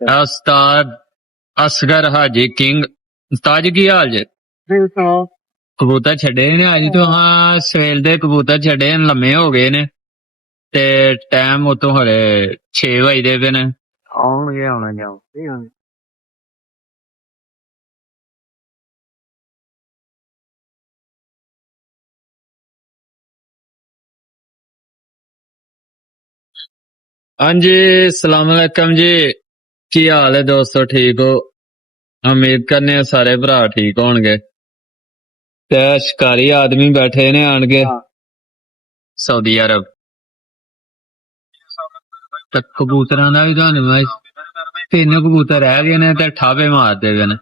उस्ताद असगर हाजी king. उस्ताद जी की हाल जे? कबूतर छड़े ने अज तो हाँ सवेल दे कबूतर छड़े लम्मे हो गए ने ते टाइम उतो हले 6 बजदे पे ने आउणगे आना जाओ। हाँ जी सलाम अलैकुम जी की हाल है दोस्तों ठीक हो उम्मीद करने हैं सारे भरा ठीक होणगे ते शिकारी आदमी बैठे ने आन के सऊदी अरब ते कबूतरां दा भी तुहानू मैं 3 कबूतर रह गए ने ते ठाबे मारदे पे ने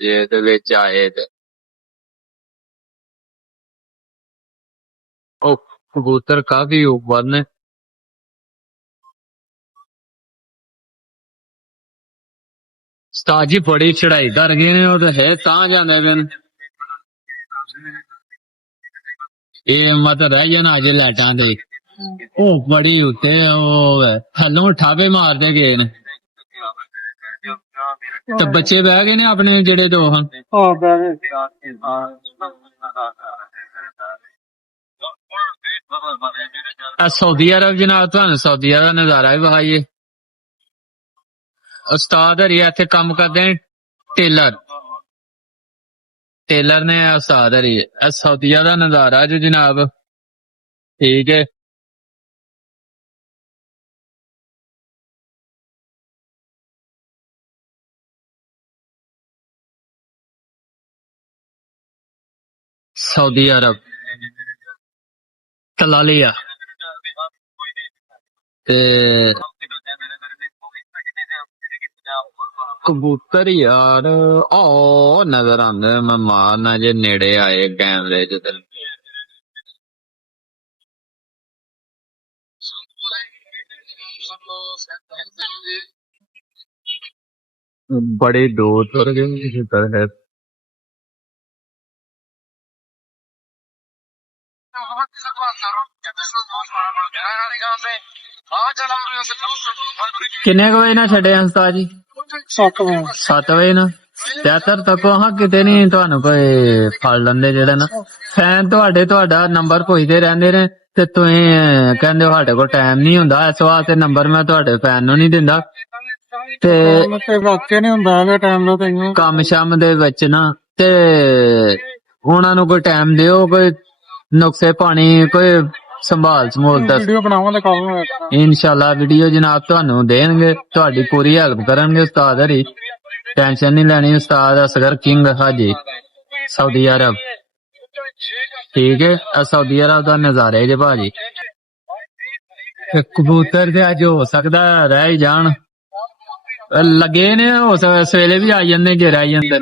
जे दे विच आए ते ओ कबूतर काफी ऊपर ने उस्ताद जी बड़ी चढ़ाई कर गए ने ओ ते है तां जांदे पे ने ये मत रह जाना अज लाइटां ते ओ बड़ी उत्ते ओ थल्लों ठाबे मारदे गए ने ते बच्चे बह गए ने अपने जेड़े दो हन सऊदी अरब जनाब तुहानू सऊदी दा नजारा भी विखाइए उस्ताद हरी इत्थे कम करदे ने टेलर ने उस्ताद हरी सऊदीया दा नजारा जो जनाब ठीक है सऊदी अरब तलालिया ते कबूतर यार ओ नजर आंदे मैं मारना जे नेड़े आए कैमरे च ते बड़े दूर तुर गए किधर है किन्ने बजे ना छड़े उस्ताद जी 7 ਵਜੇ ਨਾ ਤਿਆਤਰ ਤੱਕ ਹਾਂ ਕਿਤੇ ਨਹੀਂ ਤੁਹਾਨੂੰ ਕੋਈ ਫੜ ਲੈਂਦੇ ਜਿਹੜਾ ਨਾ ਫੈਨ ਤੁਹਾਡਾ ਨੰਬਰ ਪੁੱਛਦੇ ਰਹਿੰਦੇ ਨੇ ਤੇ ਤੁਸੀਂ ਕਹਿੰਦੇ ਹੋ ਸਾਡੇ ਕੋਲ ਟਾਈਮ ਨਹੀਂ ਹੁੰਦਾ ਇਸ ਵਾਸਤੇ ਨੰਬਰ ਮੈਂ ਤੁਹਾਡੇ ਫੈਨ ਨੂੰ ਨਹੀਂ ਦਿੰਦਾ ਤੇ ਵਾਕਿਆ ਨਹੀਂ ਹੁੰਦਾ ਇਹਦੇ ਟਾਈਮ ਦਾ ਤੈਨੂੰ ਕੰਮ ਸ਼ਾਮ ਦੇ ਵਿੱਚ ਨਾ ਤੇ ਉਹਨਾਂ ਨੂੰ ਕੋਈ ਟਾਈਮ ਦਿਓ ਕੋਈ ਨੁਕਸੇ ਪਾਣੀ ਕੋਈ ਸੰਭਾਲ ਸਮੂਲ ਦੱਸ ਵੀਡੀਓ ਬਣਾਵਾਂਗੇ ਕੱਲ ਇਨਸ਼ਾਅੱਲਾ ਵੀਡੀਓ ਜਨਾਬ ਤੁਹਾਨੂੰ ਦੇਣਗੇ ਤੁਹਾਡੀ ਪੂਰੀ ਹੈਲਪ ਕਰਨਗੇ ਉਸਤਾਦ ਹਰੀ टेंशन नहीं लेनी उस्ताद असगर किंग हाजी सऊदी अरब ठीक है सऊदी अरब का नजारे जे भाजी कबूतर से अज हो सकता रह ही जान लगे ने हो सवेले भी आई जाते जे रह जाते